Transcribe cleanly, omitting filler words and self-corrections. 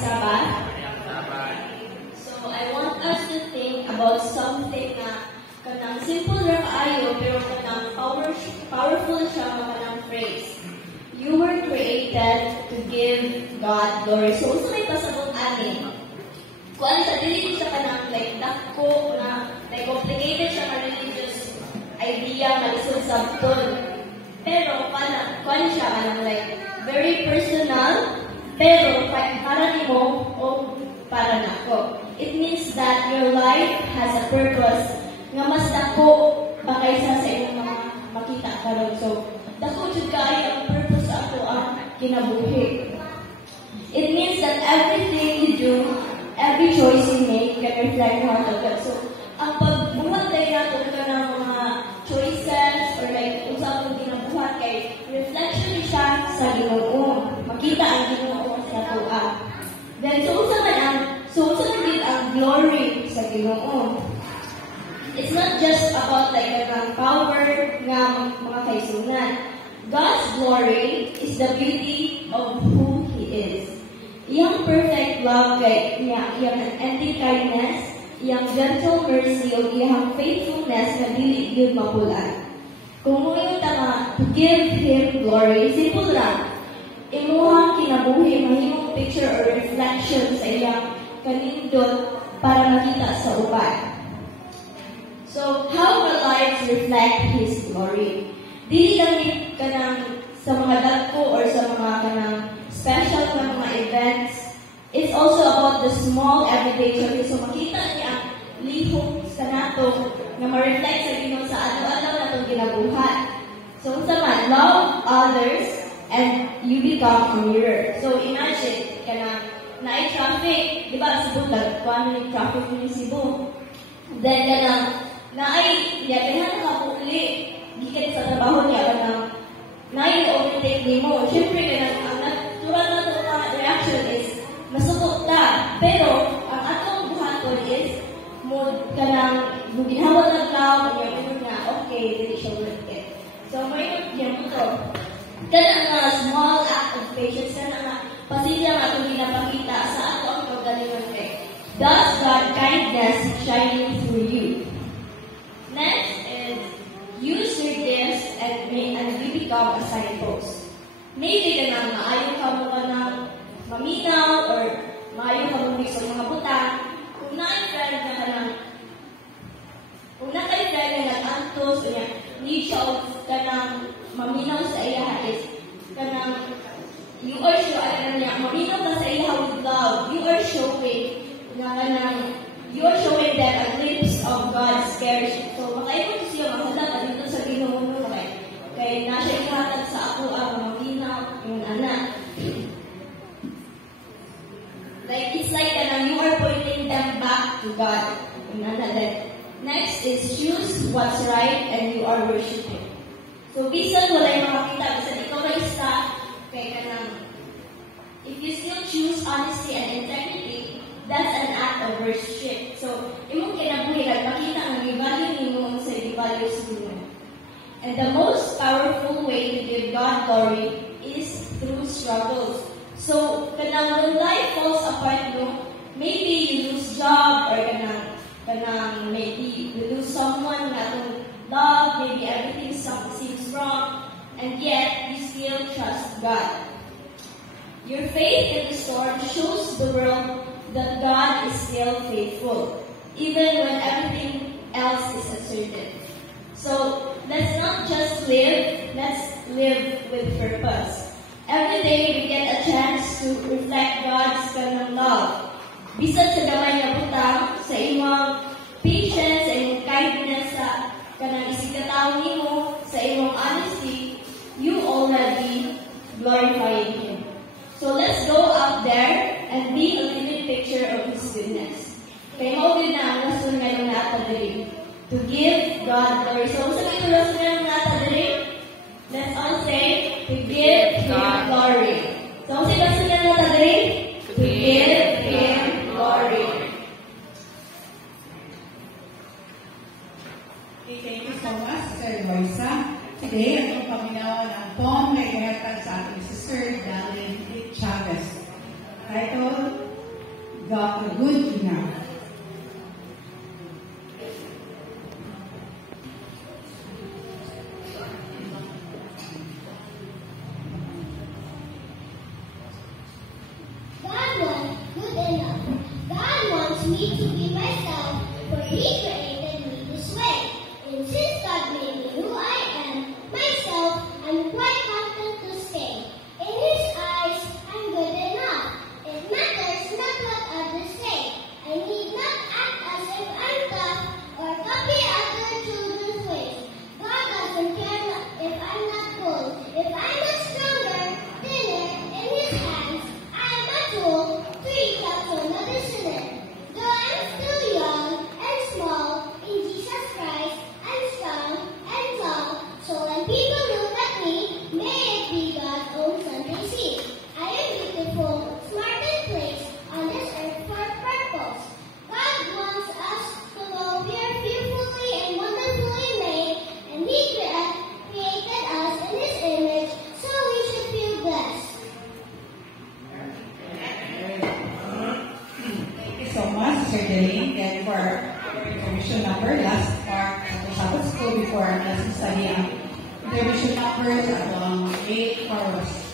Sabbath. So I want us to think about something na kanang simple ra kaayo pero kanang powerful siya nga kanang phrase. You were created to give God glory. So usa may pasabot ani. Kuan sa dili siya kanang like dako na like complicated siya nga religious idea nga lisod sabton. Pero kuan siya kanang like very personal pero para nimo o para nako. It means that your life has a purpose nga mas dako pa kaysa sa imong mga makita karon. So, dako jud kay ang purpose sa ato ang kinabuhi. It means that everything you do, every choice you make can reflect the heart of God. So, ang pagbuhat tayo nato ka ng mga choices or like unsa ang ginabuhat kay reflection siya sa Ginoo. Makita ang Ginoo sa ato. Then, so unsa man ang glory sa Ginoo. It's not just about like ang power nga mga kaisunan. God's glory is the beauty of who He is. Iyang perfect love kay iyang unending kindness, iyang gentle mercy o iyang faithfulness na dili gyud mapulan. Kung mo yung tama to give Him glory, simple lang. Imuhang kinabuhi mahimong picture or reflection sa iyang kanindot para makita sa uban. So, how our lives reflect His glory? Dili lang kanang sa mga dagko or sa mga kanang special na mga events. It's also about the small everyday choices. So, makita niya ang lihok sa nato na ma-reflect sa Ginoo sa ano-ano natong ginabuhat. So, unsa man, love others and you become a mirror. So, imagine kanang naay traffic, di ba? Cebu lang, kuan ni traffic ni Cebu. Then kanang naay yagahan ka uli gikan sa trabaho niya kanang naay overtake nimo. Syempre kanang ang natural na to mga reaction is masukot ta. Pero ang atong buhaton is mo kanang ginhawat ang tao kung nga okay dili siya worth it. So may yan mo to. Kanang small act of patience kanang pasilya nga itong ginapakita sa ato ang pagdalingon kay thus God kindness shining through you. Next is use your gifts and you become a signpost. Maybe ka na maayon ka mo ka ng maminaw or maayon ka mo sa mga butang. Kung na-friend ka ng kung na-friend ka ng antos o yan, need siya ka ng maminaw sa iya is ka ng you are showing maminaw ka sa iya with love. You are showing you are showing them a glimpse of God's care. So, makaibot siya mahalata dito sa Ginoo mo kay nasa ihatag sa ako ang maminaw yung anak. Like, it's like you are pointing them back to God. Next is choose what's right and you are worshiping. So, bisan wala yung makakita, bisan ikaw na staff, kay kanang if you still choose honesty and integrity, that's an act of worship. So, imong kinabuhi, makita ang i-value nimo sa i-value sa Ginoo. And the most powerful way to give God glory is through struggles. So, when life falls apart, maybe you lose job or maybe you lose someone na to love, maybe everything seems wrong, and yet you still trust God. Your faith in the storm shows the world that God is still faithful, even when everything else is uncertain. So, let's not just live, let's live with purpose. Every day we get a chance to reflect God's kanang love. Bisan sa gamay nga butang, sa imong patience, sa imong kindness, sa kanang isigataw nimo, sa imong honesty, you already glorifying Him. So let's go out there and be a living picture of His goodness. Kaya mo din na ang rason nga nung natadali. To give God glory. So, sa ito rason nga nung natadali? Let's all say, to give Him glory. So, sa rason nga natadali? To give Him glory. Okay, thank you so much, Sir Loisa. Today, ang paminawan ng poem na ihatag sa ating sister, Darlene Chavez. Title, good enough. God wants good enough. God wants me to be myself, for He created me this way. And since God made me who I am, myself, I'm quite content to stay. In His eyes, I'm good enough. It matters not what others say. I need not act as if I'm tough or copy other children's ways. God doesn't care if I'm not bold. If I'm not stronger, thinner, in His hands, I'm a tool to reach out to another sinner. Though I'm still young and small, in Jesus Christ, I'm strong and tall. So when people look at me, may it be God's own Sunday seat. I am beautiful, smart and placed on this earth for a purpose. God wants us to know we are fearfully and wonderfully made, and He created us in His image, so we should feel blessed. Thank you so much, Sir Deline. And for information number, last part of Sabbath School before our lesson study, ang information number at 8 hours.